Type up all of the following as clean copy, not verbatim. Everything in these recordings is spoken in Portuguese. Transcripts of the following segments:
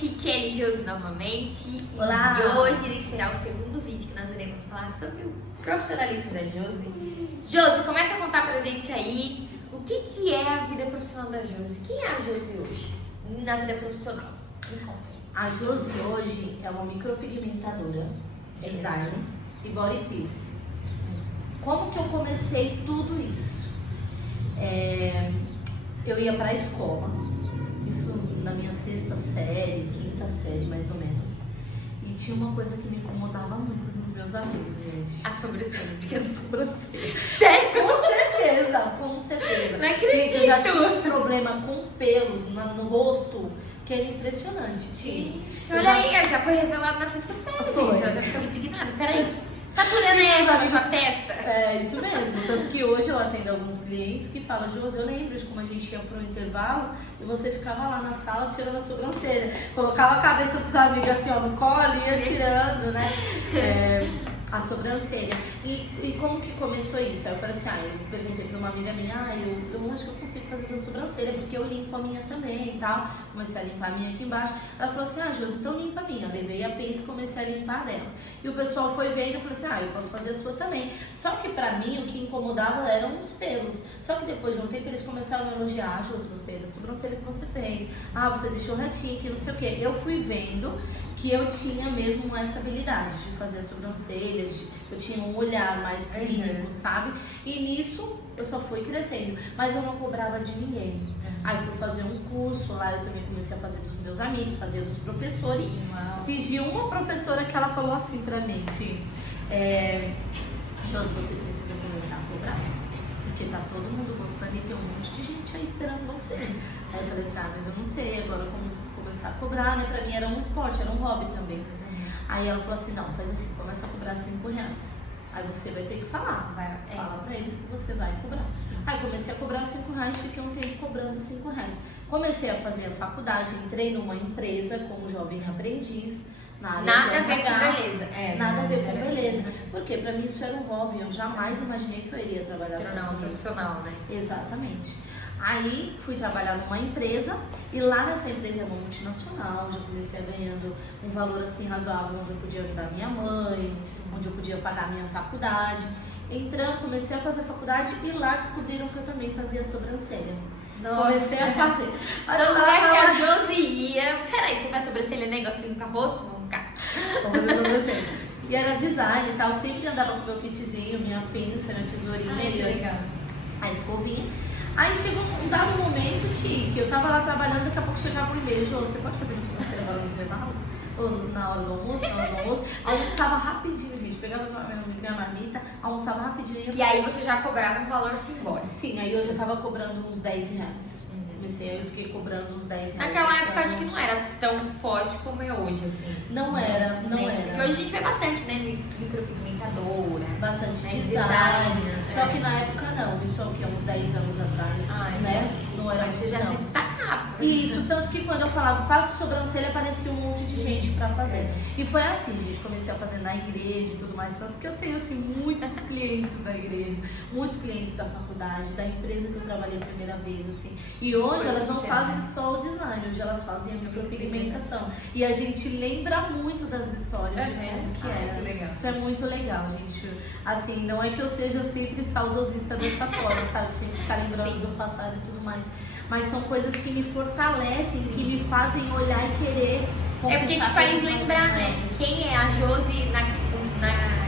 gente, Tiele Josi novamente. Olá! E hoje será o segundo vídeo que nós iremos falar sobre o profissionalismo da Josi. Josi, começa a contar pra gente aí o que é a vida profissional da Josi. Quem é a Josi hoje na vida profissional? Me conta. A Josi hoje é uma micropigmentadora, designer e body piercing. Como que eu comecei tudo isso? Eu ia pra escola, isso na minha sexta série, quinta série mais ou menos. E tinha uma coisa que me incomodava muito dos meus amigos, gente. A sobrancelha. Porque a sobrancelha. Sério? Com certeza. Não acredito. Gente, eu já tinha um problema com pelos no rosto, que era impressionante. Olha aí, já foi revelado na sexta série, Foi. gente. Ela já ficou indignada. Peraí. Tá aturando essa na sua testa? É, isso mesmo. Tanto que hoje eu atendo alguns clientes que falam: Josi, eu lembro de como a gente ia pro intervalo e você ficava lá na sala tirando a sobrancelha. Colocava a cabeça dos amigos assim, ó, no colo e ia tirando, né? A sobrancelha. E como que começou isso? Aí eu falei assim, eu perguntei pra uma amiga minha, eu acho que eu consigo fazer sua sobrancelha, porque eu limpo a minha também e tal. Comecei a limpar a minha aqui embaixo. Ela falou assim, Josi, então limpa a minha. Eu levei a pence e comecei a limpar dela. E o pessoal foi vendo e falou assim, eu posso fazer a sua também. Só que pra mim, o que incomodava eram os pelos. Só que depois de um tempo, eles começaram a elogiar, Josi, gostei da sobrancelha que você fez. Você deixou retinho, que não sei o quê. Eu fui vendo que eu tinha mesmo essa habilidade de fazer as sobrancelhas, eu tinha um olhar mais clínico, sabe? E nisso eu só fui crescendo, mas eu não cobrava de ninguém. Aí fui fazer um curso lá, eu também comecei a fazer dos meus amigos, fazia dos professores. Fiz de uma professora que ela falou assim pra mim, Josi, você precisa começar a cobrar, porque tá todo mundo gostando e tem um monte de gente aí esperando você. Aí eu falei assim, mas eu não sei agora como começar a cobrar, né? Pra mim era um esporte, era um hobby também. Aí ela falou assim, não, faz assim, começa a cobrar R$5. Aí você vai ter que falar, falar pra eles que você vai cobrar. Aí comecei a cobrar R$5, fiquei um tempo cobrando R$5. Comecei a fazer a faculdade, entrei numa empresa como jovem aprendiz, na área Nada de a ver RH. com beleza. Nada a ver com beleza. Porque pra mim isso era um hobby, eu jamais imaginei que eu iria trabalhar Se tornar um profissional, né? Exatamente. Aí fui trabalhar numa empresa e lá nessa empresa, uma multinacional, já comecei ganhando um valor assim razoável, onde eu podia ajudar minha mãe, onde eu podia pagar minha faculdade. Entrando, comecei a fazer faculdade e lá descobriram que eu também fazia sobrancelha. Comecei a fazer. Então não é que a Josi ia. Peraí, você faz sobrancelha, negocinho com rosto? Vamos cá. Vamos fazer sobrancelha. E era design e tal, sempre andava com meu kitzinho, minha pinça, minha tesourinha, a escovinha. Aí chegou um dado momento, que eu tava lá trabalhando, daqui a pouco chegava um e-mail, você pode fazer minha sobrancelha agora no intervalo? Ou na hora do almoço, almoçava rapidinho, gente, pegava minha marmita, almoçava rapidinho. E aí você já cobrava um valor simbólico. Sim, aí eu já tava cobrando uns R$10. Comecei, eu fiquei cobrando uns R$10. Naquela época acho que não era tão forte como é hoje, assim. Não era. Porque hoje a gente vê bastante, né? Micropigmentadora. Bastante né? design. Só que na época não, isso é o que? Uns 10 anos atrás, né? Não era. Mas você já se destacava. Isso, tanto que quando eu falava faço sobrancelha, aparecia um monte de gente pra fazer. E foi assim, gente, comecei a fazer na igreja e tudo mais, tanto que eu tenho assim muitos clientes da igreja, muitos clientes da faculdade, da empresa que eu trabalhei a primeira vez, assim. E hoje elas não fazem só o design, hoje elas fazem a micropigmentação. E a gente lembra muito das histórias de como que era. Que legal. Isso é muito legal, gente. Assim, não é que eu seja sempre saudosista dessa forma, sabe? Tem que ficar lembrando do passado e tudo mais. Mas são coisas que me fortalecem, que me fazem olhar e querer conquistar. É porque te faz lembrar, né? Quem é a Josi na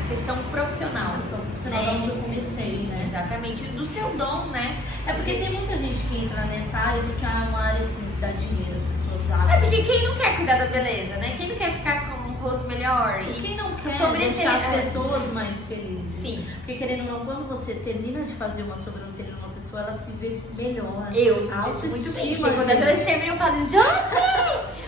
questão profissional. Onde eu comecei, né? Exatamente, do seu dom, né? É porque tem muita gente que entra nessa área porque é uma área assim que dá dinheiro, as pessoas sabem. É porque quem não quer cuidar da beleza, né? Quem não quer ficar com um rosto melhor E quem não quer sobrancelha, deixar as pessoas mais felizes. Sim. Porque querendo ou não, quando você termina de fazer uma sobrancelha numa pessoa, ela se vê melhor. Eu acho muito bem. Porque quando a gente termina, eu falo, Josi,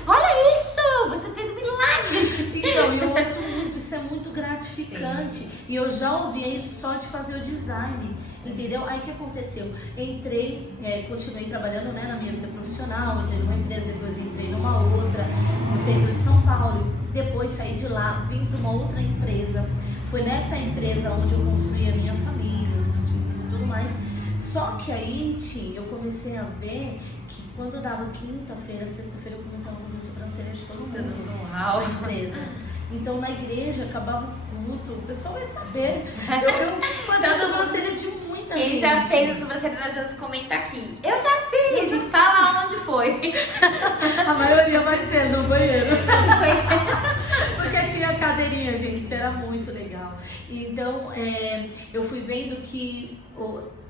olha isso! Você fez um milagre! Então, eu ouço muito, isso é muito gratificante. Sim. E eu já ouvia isso só de fazer o design. Entendeu? Aí o que aconteceu? Entrei, continuei trabalhando, né, na minha vida profissional, entrei numa empresa, depois entrei numa outra, no centro de São Paulo. Depois saí de lá, vim para uma outra empresa. Foi nessa empresa onde eu construí a minha família, os meus filhos e tudo mais. Só que aí, eu comecei a ver que quando eu dava quinta-feira, sexta-feira, eu começava a fazer sobrancelha. sobrancelha de todo mundo. Uau. Na empresa. Então na igreja acabava o culto, o pessoal vai saber. Eu fazia a sobrancelha de muita gente. Quem já fez a sobrancelha da Josi, comenta aqui. Eu já fiz, e fala onde foi. A maioria vai ser no banheiro. Porque tinha cadeirinha, gente, era muito legal. Então eu fui vendo que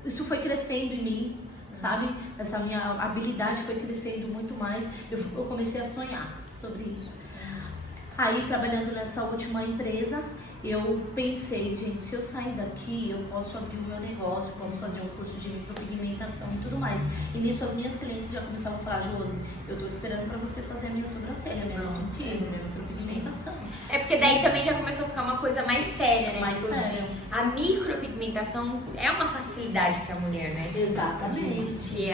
isso foi crescendo em mim, sabe? Essa minha habilidade foi crescendo muito mais. Eu comecei a sonhar sobre isso. Aí, trabalhando nessa última empresa, eu pensei, gente, se eu sair daqui, eu posso abrir o meu negócio, posso fazer um curso de micropigmentação e tudo mais. E nisso, as minhas clientes já começavam a falar, Josi, eu tô te esperando pra você fazer a minha sobrancelha, minha micropigmentação. É porque daí também já começou a ficar uma coisa mais séria, né? Mais séria. A micropigmentação é uma facilidade pra mulher, né? Exatamente.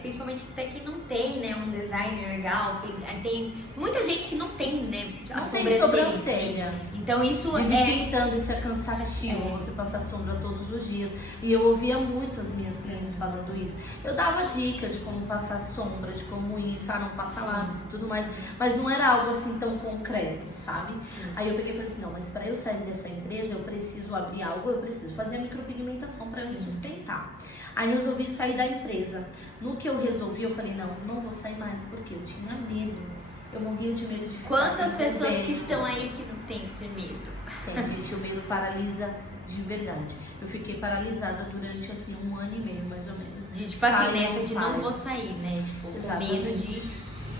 Principalmente até que não tem, né, um designer legal. Tem muita gente que não tem, né? A Não tem sobrancelha. Então isso pintando, isso é cansativo, você passar sombra todos os dias. E eu ouvia muito as minhas clientes falando isso. Eu dava dica de como passar sombra, de como isso, não passa lápis e tudo mais. Mas não era algo assim tão concreto, sabe? Aí eu peguei e falei assim, não, mas para eu sair dessa empresa, eu preciso abrir algo, eu preciso fazer a micropigmentação para me sustentar. Aí eu resolvi sair da empresa. No que eu resolvi, eu falei, não vou sair mais, porque eu tinha medo. Eu morria de medo de ficar. Quantas pessoas que estão aí que não tem esse medo? Gente, o medo paralisa de verdade. Eu fiquei paralisada durante assim 1 ano e meio, mais ou menos. De tipo assim, nessa de não vou sair, né? Tipo, com medo de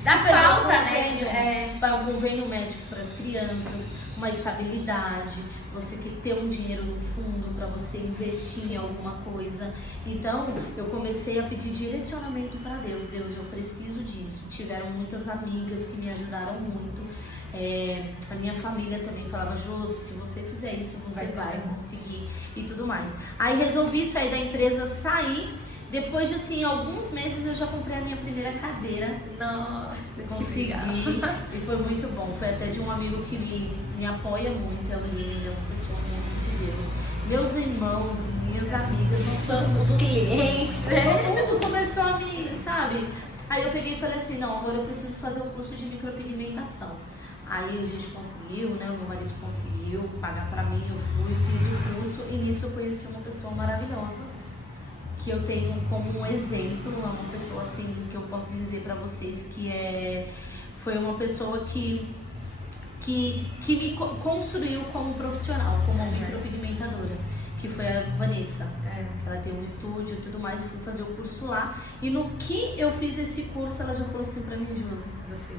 da falta, né? Para um convênio médico para as crianças, uma estabilidade, você quer ter um dinheiro no fundo para você investir em alguma coisa. Então, eu comecei a pedir direcionamento para Deus. Deus, eu preciso disso. Tiveram muitas amigas que me ajudaram muito. A minha família também falava, Josi, se você fizer isso, você vai conseguir e tudo mais. Aí resolvi sair da empresa, depois de assim, alguns meses eu já comprei a minha primeira cadeira. Nossa, consegui. E foi muito bom. Foi até de um amigo que me apoia muito, é uma pessoa muito de Deus. Meus irmãos, minhas amigas, os clientes, todo mundo começou a me, sabe? Aí eu peguei e falei assim, não, agora eu preciso fazer um curso de micropigmentação. Aí a gente conseguiu, né? O meu marido conseguiu pagar pra mim, eu fui, fiz o curso e nisso eu conheci uma pessoa maravilhosa que eu tenho como um exemplo, uma pessoa assim que eu posso dizer pra vocês que foi uma pessoa que me construiu como profissional, como micropigmentadora, que foi a Vanessa. Ela tem um estúdio e tudo mais, eu fui fazer o curso lá. E no que eu fiz esse curso, ela já falou assim pra mim, Josi,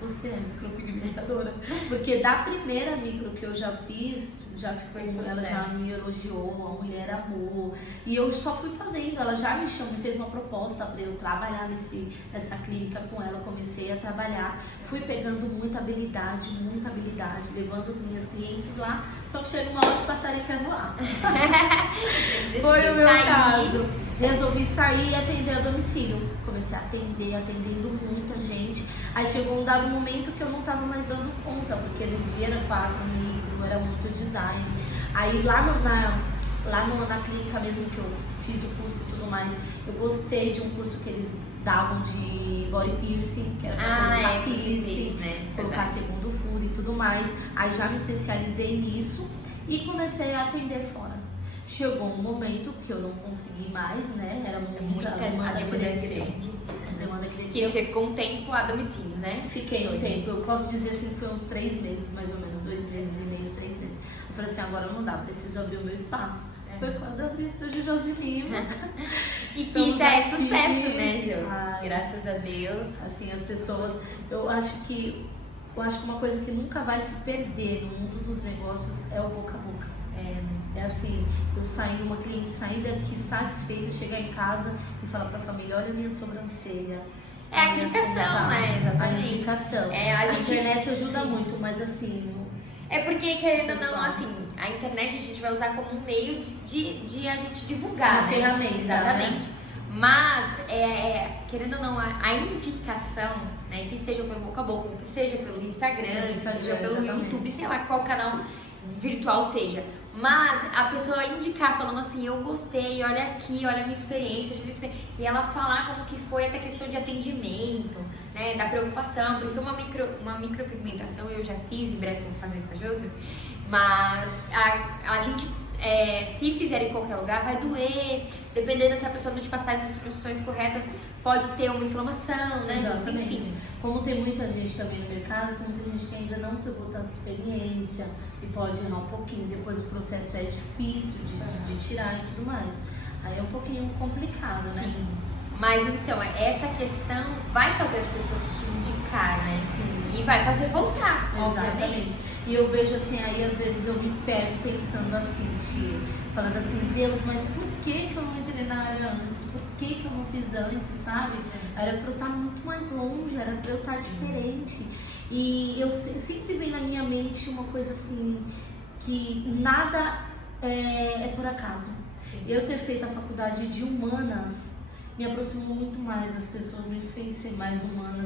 você é micropigmentadora? Porque da primeira micro que eu já fiz, ela já me elogiou, a mulher amou. E eu só fui fazendo, ela já me fez uma proposta pra eu trabalhar nessa clínica com ela. Eu comecei a trabalhar, fui pegando muita habilidade, levando as minhas clientes lá. Só que chega uma hora que o passarinho quer voar. Foi o meu caso. Resolvi sair e atender a domicílio. Comecei a atendendo muita gente. Aí chegou um dado momento que eu não estava mais dando conta, porque no dia era 4 micro, era muito design. Aí lá na clínica mesmo que eu fiz o curso e tudo mais, eu gostei de um curso que eles davam de body piercing, que era pra colocar piercing, né? Colocar segundo furo e tudo mais. Aí já me especializei nisso e comecei a atender fora. Chegou um momento que eu não consegui mais, né? Era muita demanda crescente. E você ficou um tempo a domicílio, né? Fiquei um tempo. Eu posso dizer assim que foi uns 3 meses, mais ou menos, 2 meses e meio, 3 meses. Eu falei assim, agora não dá, preciso abrir o meu espaço. Foi quando eu abri o estúdio Josi Lima. E já é sucesso, né, Jo? Graças a Deus. Assim, as pessoas, eu acho que uma coisa que nunca vai se perder no mundo dos negócios é o boca a boca. É assim, uma cliente sair daqui satisfeita, chegar em casa e falar pra família, olha a minha sobrancelha. É a indicação, né? Exatamente. A indicação. A internet ajuda muito, mas assim... É porque, querendo ou não, assim, a internet a gente vai usar como um meio de a gente divulgar, né? Ferramenta. Exatamente. Né? Mas, querendo ou não, a indicação, né, que seja pelo boca a boca, que seja pelo Instagram, que seja pelo YouTube, sei lá qual canal virtual seja. Mas a pessoa indicar, falando assim, eu gostei, olha aqui, olha a minha experiência, e ela falar como que foi até questão de atendimento, né, da preocupação, porque uma micropigmentação eu já fiz, em breve vou fazer com a Josi, mas a gente, se fizer em qualquer lugar, vai doer, dependendo se a pessoa não te passar as instruções corretas, pode ter uma inflamação, né? Exatamente. Enfim. Como tem muita gente também no mercado, tem muita gente que ainda não pegou tanta experiência e pode errar um pouquinho, depois o processo é difícil de tirar e tudo mais. Aí é um pouquinho complicado, né? Sim. Mas então, essa questão vai fazer as pessoas te indicar, né? Sim. E vai fazer voltar, Exatamente. obviamente. E eu vejo assim, aí às vezes eu me pego pensando assim, falando assim, Deus, mas por que eu não entrei na área antes? Por que eu não fiz antes, sabe? Era pra eu estar muito mais longe, era pra eu estar diferente. E eu sempre vem na minha mente uma coisa assim, que nada é por acaso. Eu ter feito a faculdade de humanas me aproximou muito mais das pessoas, me fez ser mais humana,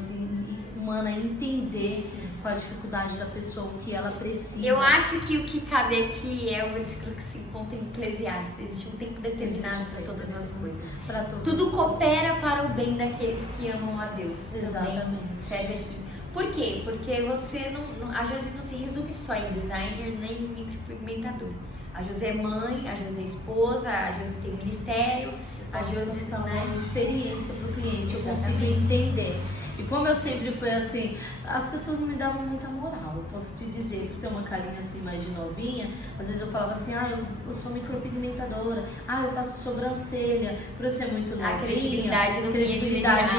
entender qual a dificuldade da pessoa, o que ela precisa. Eu acho que o que cabe aqui é o versículo que se encontra em Eclesiastes. Existe um tempo determinado para todas as coisas. Para todos. Tudo coopera para o bem daqueles que amam a Deus. Exatamente. Também serve aqui. Por quê? Porque a Josi não se resume só em designer nem em micropigmentador. A Josi é mãe, a Josi é esposa, a Josi tem ministério, a Josi está né? uma experiência para o cliente, eu Exatamente. consigo entender. E como eu sempre fui assim, as pessoas não me davam muita moral, eu posso te dizer, por ter uma carinha assim mais de novinha, às vezes eu falava assim, eu sou micropigmentadora, eu faço sobrancelha, por eu ser muito novinha. A credibilidade não vinha de imediato.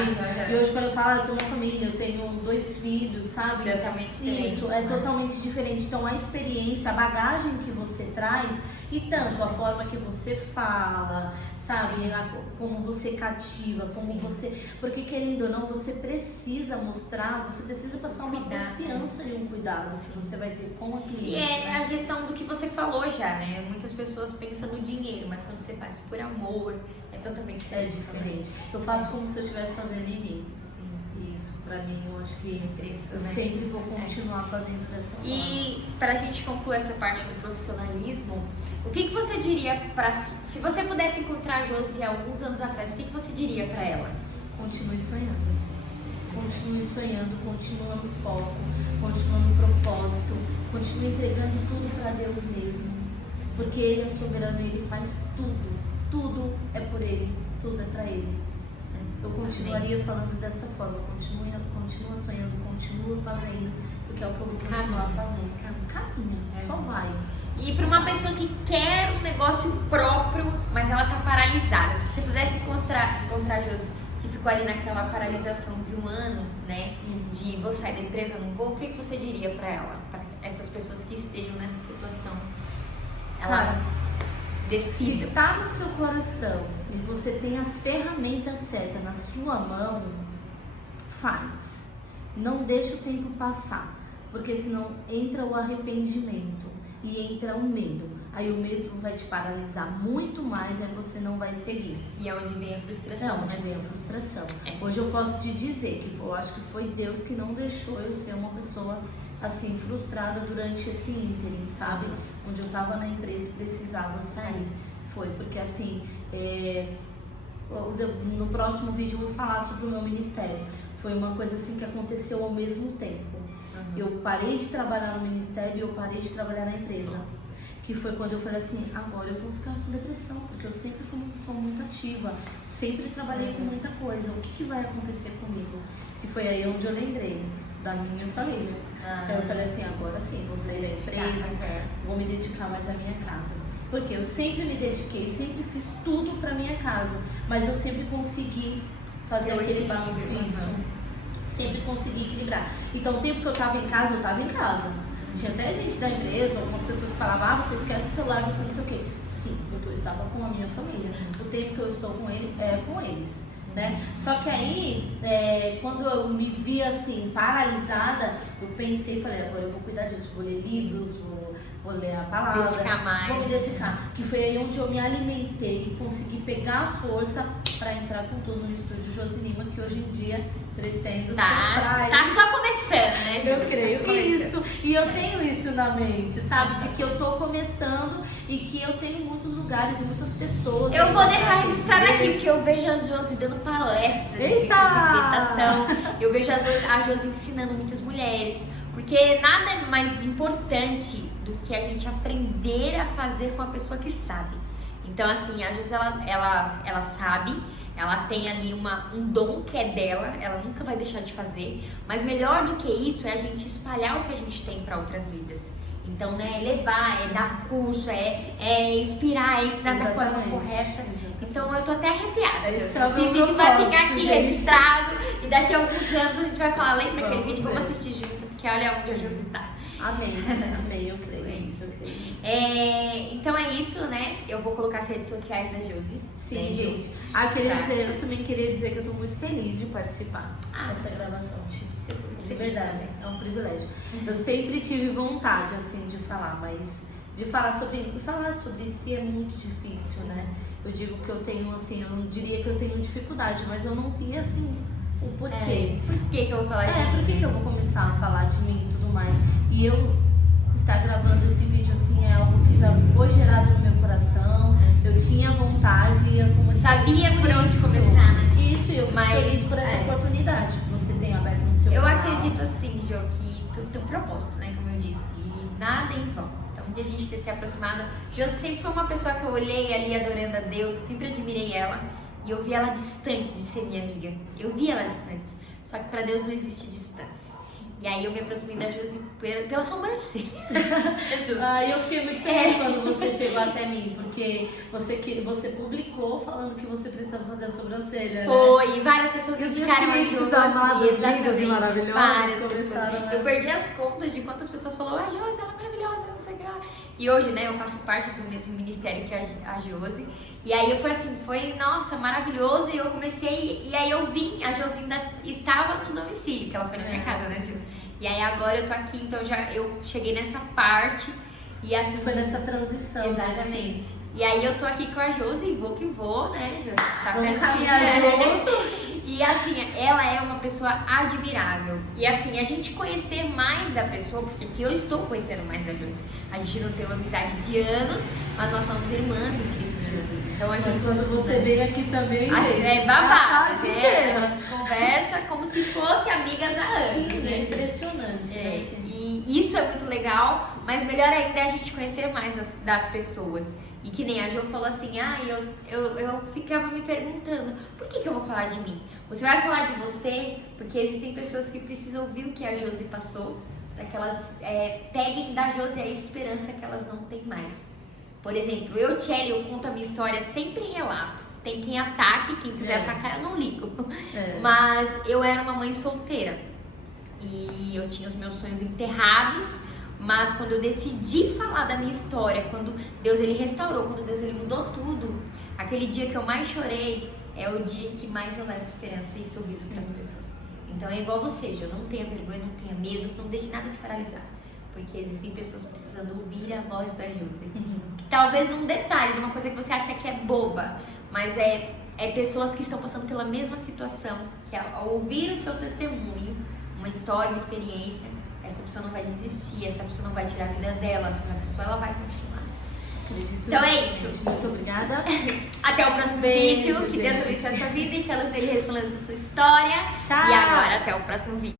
E hoje quando eu falo, eu tenho uma família, eu tenho 2 filhos, sabe? Totalmente diferente. Isso, é totalmente diferente. Então a experiência, a bagagem que você traz, e tanto a forma que você fala, sabe? Como você cativa, como você... Porque querendo ou não, você precisa mostrar, você precisa passar uma confiança e um cuidado que você vai ter com a cliente. E é a questão do que você falou já, né? Muitas pessoas pensam no dinheiro, mas quando você faz por amor, é totalmente diferente. É diferente. Eu faço como se eu estivesse fazendo em mim. Isso, pra mim, eu acho que eu sempre vou continuar fazendo dessa forma. E pra gente concluir essa parte do profissionalismo, o que você diria se você pudesse encontrar a Josi alguns anos atrás, o que você diria pra ela? Continue sonhando. Continue sonhando, continua no foco, continua no propósito, continue entregando tudo pra Deus mesmo. Porque Ele é soberano, Ele faz tudo. Tudo é por Ele, tudo é pra Ele. Eu continuaria falando dessa forma, continua sonhando, continua fazendo, porque é o que eu vou continuar fazendo. Caminha, só vai. E para uma pessoa que quer um negócio próprio, mas ela tá paralisada, se você pudesse encontrar a Josi, que ficou ali naquela paralisação de um ano, né, de vou sair da empresa, não vou, o que você diria para ela, para essas pessoas que estejam nessa situação? Elas decidam. Se tá no seu coração e você tem as ferramentas certas na sua mão, faz. Não deixa o tempo passar, porque senão entra o arrependimento e entra o medo. Aí o medo vai te paralisar muito mais, aí você não vai seguir. E é onde vem a frustração. É onde vem a frustração. Hoje eu posso te dizer que eu acho que foi Deus que não deixou eu ser uma pessoa assim, frustrada durante esse ínterim, sabe? Onde eu tava na empresa e precisava sair. Foi porque assim, no próximo vídeo eu vou falar sobre o meu ministério. Foi uma coisa assim que aconteceu ao mesmo tempo. Eu parei de trabalhar no ministério e eu parei de trabalhar na empresa. Que foi quando eu falei assim, agora eu vou ficar com depressão, porque eu sempre fui uma pessoa muito ativa, sempre trabalhei com muita coisa, o que vai acontecer comigo? E foi aí onde eu lembrei da minha família. Então eu falei assim, agora sim, vou sair da empresa, vou me dedicar mais à minha casa. Porque eu sempre me dediquei, sempre fiz tudo pra minha casa, mas eu sempre consegui fazer aquele balanço, sempre consegui equilibrar. Então o tempo que eu tava em casa, eu tava em casa. Tinha até gente da empresa, algumas pessoas que falavam, você esquece o celular, você não sei o quê. Sim, porque eu estava com a minha família. O tempo que eu estou com ele é com eles, né? Só que aí, quando eu me vi assim, paralisada, eu pensei e falei, agora eu vou cuidar disso, vou ler livros, vou ler a palavra, vou me dedicar. Que foi aí onde eu me alimentei e consegui pegar a força para entrar com tudo no estúdio Josi Lima, que hoje em dia pretendo ser praia. Tá só começando, né? Eu creio isso. E eu tenho isso na mente, sabe? De que eu tô começando e que eu tenho muitos lugares e muitas pessoas. Eu vou deixar registrado aqui, porque eu vejo a Josi dando palestras de meditação. Eu vejo a Josi ensinando muitas mulheres. Porque nada é mais importante do que a gente aprender a fazer com a pessoa que sabe. Então, assim, a Josi, ela sabe, ela tem ali um dom que é dela, ela nunca vai deixar de fazer. Mas melhor do que isso é a gente espalhar o que a gente tem para outras vidas. Então, né, levar, dar curso, inspirar, ensinar da forma correta. Então, eu tô até arrepiada, Josi. Esse vídeo vai ficar aqui registrado e daqui a alguns anos a gente vai falar, lembra aquele vídeo? Vamos assistir junto, porque olha onde a Josi tá. Amém, eu creio. Então é isso, né? Eu vou colocar as redes sociais da Josi. Sim, né, gente. Eu também queria dizer que eu tô muito feliz de participar dessa gravação. De verdade, é um privilégio. Eu sempre tive vontade, assim, de falar, mas de falar sobre si é muito difícil, né? Eu digo que eu tenho, assim, eu não diria que eu tenho dificuldade, mas eu não vi, assim, o porquê. Por que eu vou falar disso? Por que eu vou começar a falar de mim e tudo mais? E eu estar gravando esse vídeo, assim, é algo que já foi gerado no meu coração. Eu tinha vontade e eu tô muito sabia por onde começar, né? Isso, eu fico feliz por essa oportunidade que você tem aberto no seu canal. Eu acredito assim, Jo, que tudo tem um propósito, né? Como eu disse, e nada em vão. Então, de a gente ter se aproximado, Jo sempre foi uma pessoa que eu olhei ali adorando a Deus, sempre admirei ela. E eu vi ela distante de ser minha amiga. Eu vi ela distante. Só que pra Deus não existe distância. E aí eu me aproximei da Josi pela sobrancelha. Eu fiquei muito feliz quando você chegou até mim, porque você publicou falando que você precisava fazer a sobrancelha. Foi, né? E várias pessoas indicaram a Josi. Exatamente, maravilhosas. Várias pessoas. Eu perdi as contas de quantas pessoas falaram, a Josi, ela é maravilhosa, não sei o que lá. E hoje, né, eu faço parte do mesmo ministério que a Josi. E aí foi, nossa, maravilhoso. E eu comecei, e aí eu vim, a Josi ainda estava no domicílio, que ela foi na minha casa, né, Josi? E aí agora eu tô aqui, então eu cheguei nessa parte. E assim foi nessa transição. Exatamente. Né? E aí eu tô aqui com a Josi, vou que vou, né, Josi? Tá vamos caminhar junto. E assim, ela é uma pessoa admirável. E assim, a gente conhecer mais da pessoa, porque aqui eu estou conhecendo mais da Josi. A gente não tem uma amizade de anos, mas nós somos irmãs em Cristo Jesus. Então a gente. Mas quando você veio aqui também, é babado. A gente conversa como se fosse amigas há anos. Sim, né? É impressionante. Né? E isso é muito legal, mas melhor ainda é a gente conhecer mais das pessoas. E que nem a Jo falou assim, eu ficava me perguntando, por que eu vou falar de mim? Você vai falar de você, porque existem pessoas que precisam ouvir o que a Josi passou, para que elas peguem da Josi a esperança que elas não têm mais. Por exemplo, eu conto a minha história, sempre relato. Tem quem ataque, quem quiser atacar, eu não ligo. Mas eu era uma mãe solteira e eu tinha os meus sonhos enterrados. Mas quando eu decidi falar da minha história, quando Deus ele restaurou, quando Deus ele mudou tudo, aquele dia que eu mais chorei é o dia que mais eu levo esperança e sorriso para as pessoas. Então é igual você, Jo, não tenha vergonha, não tenha medo, não deixe nada te paralisar. Porque existem pessoas precisando ouvir a voz da Josi. Que talvez num detalhe, numa coisa que você acha que é boba, mas é pessoas que estão passando pela mesma situação, que ao ouvir o seu testemunho, uma história, uma experiência, essa pessoa não vai desistir, essa pessoa não vai tirar a vida dela, essa pessoa ela vai continuar. Então é isso. Muito obrigada. Até o próximo vídeo. Que Deus abençoe a sua vida e que elas dele respondendo a sua história. Tchau. E agora até o próximo vídeo.